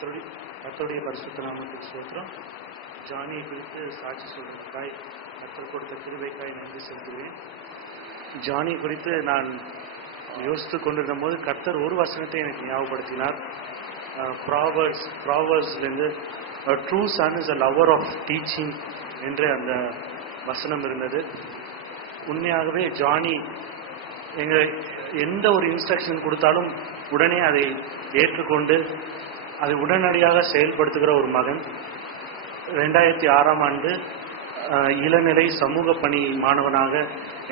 கர்த்தருடைய பரிசுத்த நாமத்துக்கு ஸ்தோத்திரம். ஜானியை குறித்து சாட்சி சொல்வதற்காய் கர்த்தர் கொடுத்த கிருபைக்காய் நன்றி செலுத்துவேன். ஜானி குறித்து நான் யோசித்து கொண்டிருந்த போது கர்த்தர் ஒரு வசனத்தை எனக்கு ஞாபகப்படுத்தினார். ப்ராவர்ஸ்லேருந்து a true son is a lover of teaching என்று அந்த வசனம் இருந்தது. உண்மையாகவே ஜானி எந்த ஒரு இன்ஸ்ட்ரக்ஷன் கொடுத்தாலும் உடனே அதை ஏற்றுக்கொண்டு அதை உடனடியாக செயல்படுத்துகிற ஒரு மகன். 2006ஆம் ஆண்டு இளநிலை சமூக பணி மாணவனாக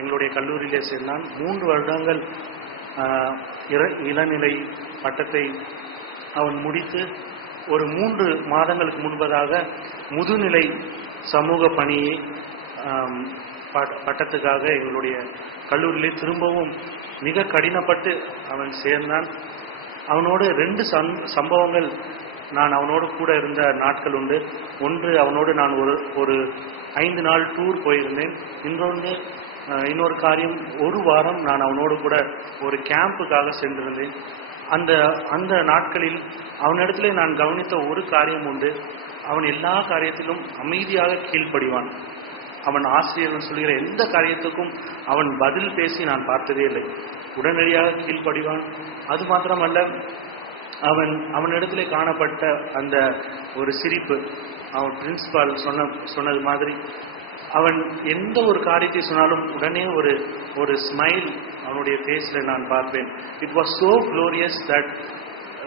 எங்களுடைய கல்லூரியிலே சேர்ந்தான். 3 வருடங்கள் இளநிலை பட்டத்தை அவன் முடித்து ஒரு 3 மாதங்களுக்கு முன்பதாக முதுநிலை சமூக பணியை பட்டத்துக்காக எங்களுடைய கல்லூரியிலே திரும்பவும் மிக கடினப்பட்டு அவன் சேர்ந்தான். அவனோடு 2 சம்பவங்கள் நான் அவனோடு கூட இருந்த நாட்கள் உண்டு. ஒன்று, அவனோடு நான் ஒரு 5 நாள் டூர் போயிருந்தேன். இன்னொரு காரியம், ஒரு வாரம் நான் அவனோடு கூட ஒரு கேம்புக்காக சென்றிருந்தேன். அந்த நாட்களில் அவனிடத்திலே நான் கவனித்த ஒரு காரியம் உண்டு. அவன் எல்லா காரியத்திலும் அமைதியாக கீழ்ப்படிவான். அவன் ஆசிரியர்கள் சொல்கிற எந்த காரியத்துக்கும் அவன் பதில் பேசி நான் பார்த்ததே இல்லை. உடனடியாக கீழ்ப்படிவான். அது மாத்திரமல்ல, அவனிடத்திலே காணப்பட்ட அந்த ஒரு சிரிப்பு, அவன் பிரின்சிபால் சொன்னது மாதிரி அவன் எந்த ஒரு காரியத்தை சொன்னாலும் உடனே ஒரு ஸ்மைல் அவனுடைய ஃபேஸ்ல நான் பார்ப்பேன். It was so glorious that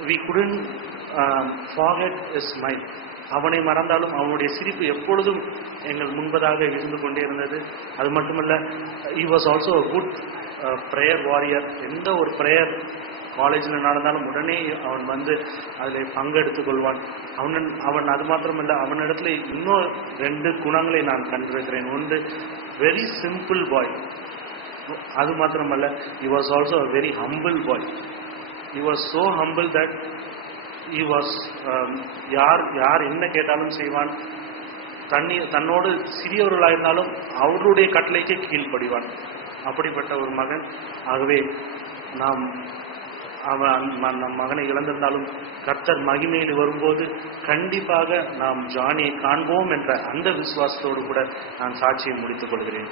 we couldn't forget a smile. அவனை மறந்தாலும் அவனுடைய சிரிப்பு எப்பொழுதும் எங்கள் முன்பதாக இருந்து கொண்டே இருந்தது. அது மட்டுமல்ல, he was also a good prayer warrior. எந்த ஒரு ப்ரேயர் காலேஜில் நடந்தாலும் உடனே அவன் வந்து அதில் பங்கெடுத்துக் கொள்வான். அவன் அது மாத்திரமல்ல, அவனிடத்துல இன்னும் 2 குணங்களை நான் கண்டிருக்கிறேன். ஒன்று, வெரி சிம்பிள் பாய். அது மாத்திரமல்ல, he was also a very humble boy. He was so humble that he was யார் என்ன கேட்டாலும் செய்வான். தன்னோடு சிறியவர்களாக இருந்தாலும் அவருடைய கட்டளைக்கு கீழ்ப்படிவான். அப்படிப்பட்ட ஒரு மகன். ஆகவே நம் மகனை இழந்திருந்தாலும் கர்த்தர் மகிமையில் வரும்போது கண்டிப்பாக நாம் ஜானியை காண்போம் என்ற அந்த விசுவாசத்தோடு கூட நான் சாட்சியை முடித்துக் கொள்கிறேன்.